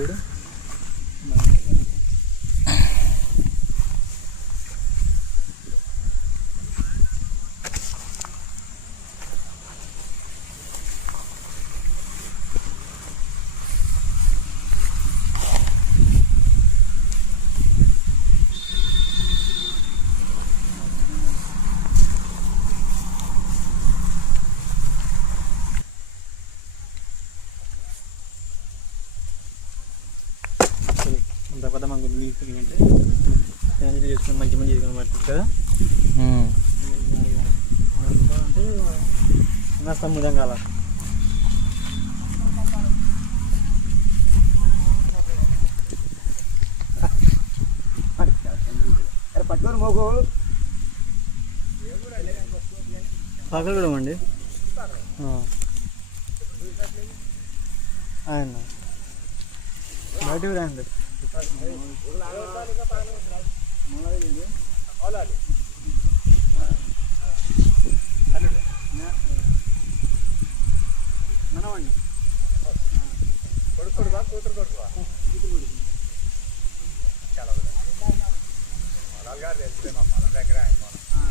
చూడు. అంత పెద్ద మనకు అంటే చేసుకుని మంచి మంచి చేసుకుని కదా అంటే నష్టం విధంగా అలా పట్టుకొని మోగు పక్కన కూడా అండి ఆయన బయట కూడా అండి మనమండి కొడుకు కూతురు కొడుకు చాలా పొలం గారు తెలిసిపోయి మా పొలం దగ్గర ఆయన